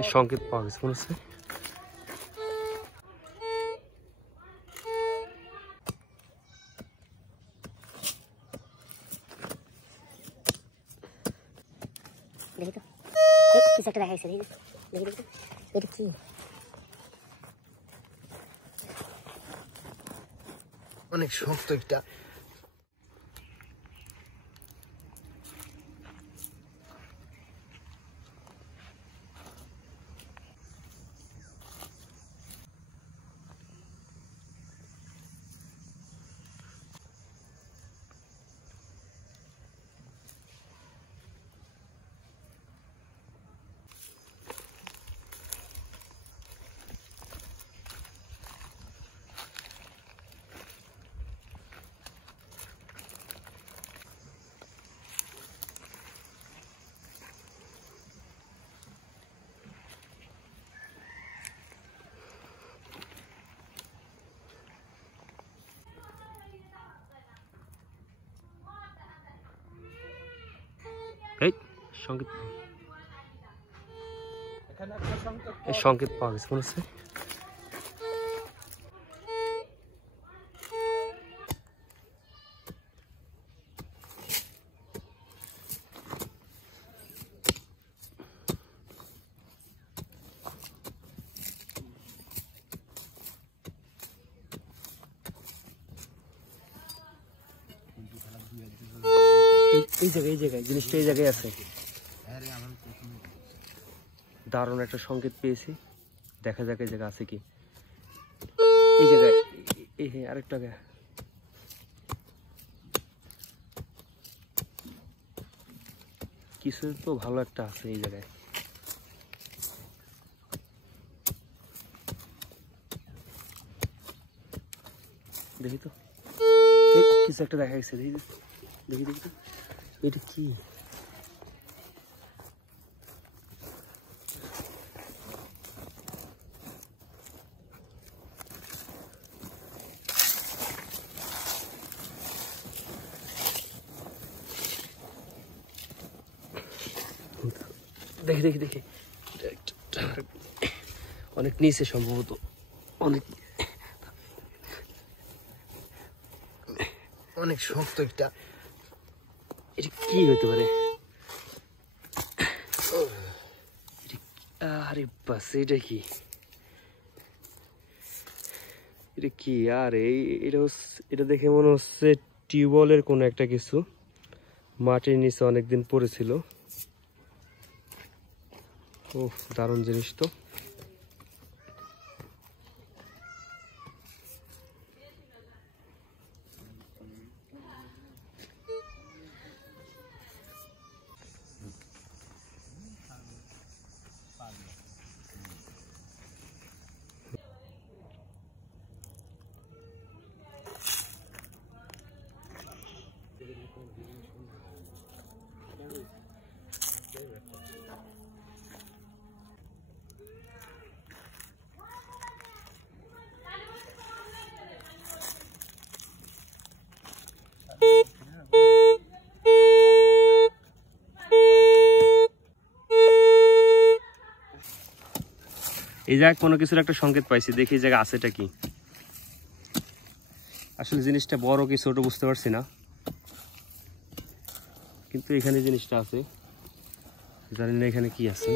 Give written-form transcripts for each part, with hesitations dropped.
এই সংকেত পাওয়া গেছে মনে হচ্ছে। দেখি তো কিছু একটা দেখা গেছে, দেখি দেখি তো এটা কি? অনেক শক্ত একটা। এই সংকেত পাওয়া গেছে মনে হচ্ছে। এই জায়গায় জিনিসটা এই জায়গায় আছে। দারুণ একটা সংকেত পেয়েছি, দেখা যাক এই জায়গা আছে কি। এই জায়গায় আরেকটা কিছু তো ভালো একটা আছে এই জায়গায়। দেখি তো কিছু একটা দেখা গেছে, দেখি দেখি দেখি তো এটা কি? দেখি দেখি দেখি অনেক নিচে সম্ভবত, অনেক অনেক শক্ত একটা। এটা কি হতে পারে? আরে বাস, এটা কি? এটা কি? আরে এটা দেখে মনে হচ্ছে টিউবওয়েলের কোনো একটা কিছু মাটির নিচে অনেকদিন পড়েছিল। ও দারুণ জিনিস তো। এই জায়গায় কোনো কিছুর একটা সংকেত পাইছি, দেখি এই জায়গা আছেটা কি। আসলে জিনিসটা বড় কি ছোট বুঝতে পারছি না, কিন্তু এখানে জিনিসটা আছে, জানি না এখানে কি আছে।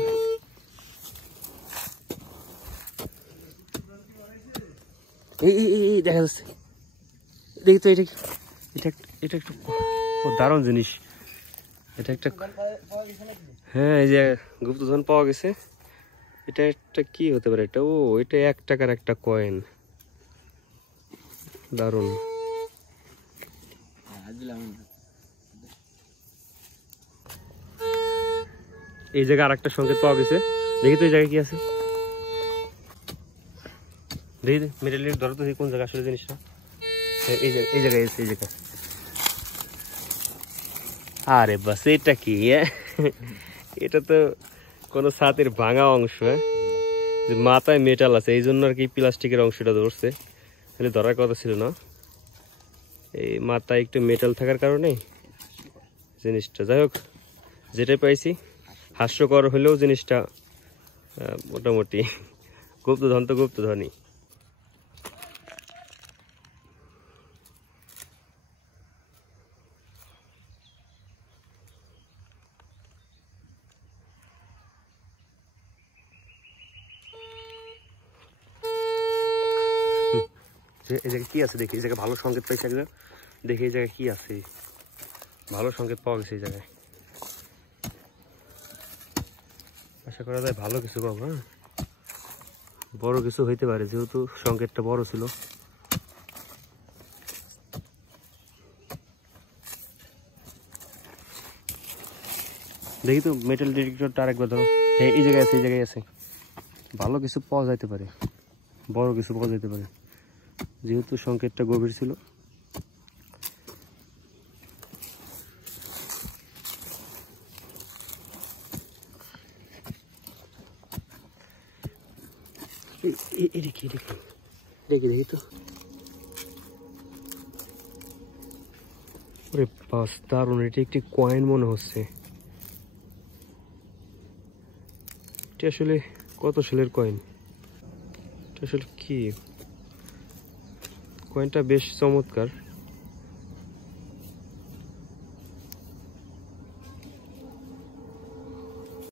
এই দেখা যাচ্ছে, দেখি তো এটা কি? এটা একটু দারুণ জিনিস। এটা একটা, হ্যাঁ এই যে গুপ্তধন পাওয়া গেছে। এটা একটা কি হতে পারে? এটা এটা 1 টাকার একটা কয়েন। দারুণ। এই জায়গায় আরেকটা সংকেত পাওয়া গেছে, দেখি তো এই জায়গায় কি আছে। দেখি মিডল ধরো তো, কোন জায়গা আসলে জিনিসটা। এই জায়গায় আছে, এই জায়গায়। আরে বাস, এটা কি? এটা তো কোনো ছাতের ভাঙা অংশ, যে মাথায় মেটাল আছে এই জন্য আর কি প্লাস্টিকের অংশটা ধরছে, তাহলে ধরার কথা ছিল না। এই মাথায় একটু মেটাল থাকার কারণে জিনিসটা, যাই হোক যেটাই পাইছি হাস্যকর হলেও জিনিসটা মোটামুটি গুপ্তধন তো গুপ্তধনই। এই জায়গায় কি আছে দেখি, এই জায়গায় ভালো সংকেত পাইছে একটা, দেখি এই জায়গায় কি আছে, ভালো সংকেত পাওয়া গেছে এই জায়গায়। আশা করা যায় ভালো কিছু পাবো। হ্যাঁ, বড় কিছু হইতে পারে যেহেতু সংকেতটা বড় ছিল। দেখি তো মেটাল ডিটেক্টরটা আরেকবার ধরো। হ্যাঁ, এই জায়গায় আছে, এই জায়গায় আছে। ভালো কিছু পাওয়া যাইতে পারে, বড় কিছু পাওয়া যাইতে পারে যেহেতু সংকেতটা গভীর ছিল। দেখি তো। ওরে বাস, দারুণ! এটা একটি কয়েন মনে হচ্ছে। এটা আসলে কত সালের কয়েন? এটা আসলে কি? কয়েনটা বেশ চমৎকার।